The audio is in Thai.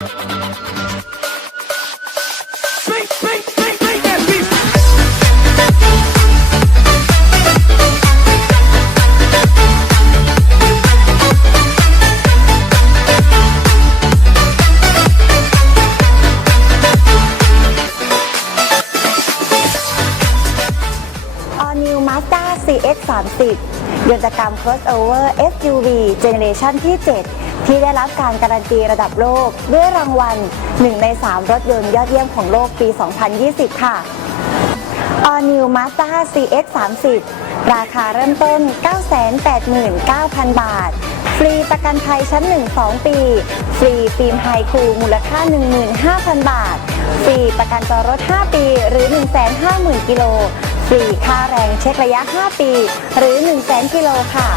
All Mazda CX 30 ยนตกรรม crossover SUV Generation ที่ 7 ที่ได้รับการการันตีระดับโลก ด้วยรางวัล 1 ใน 3 รถยนต์ยอดเยี่ยมของโลกปี 2020 ค่ะ All New Mazda CX 30 ราคาเริ่มต้น 989,000 บาท ฟรีประกันภัยชั้น 1 2 ปี ฟรีฟิล์มไฮคูลมูลค่า 15,000 บาท ฟรีประกันตัวรถ 5 ปี หรือ 150,000 กิโล ฟรีค่าแรงเช็คระยะ 5 ปี หรือ 100,000กิโลค่ะ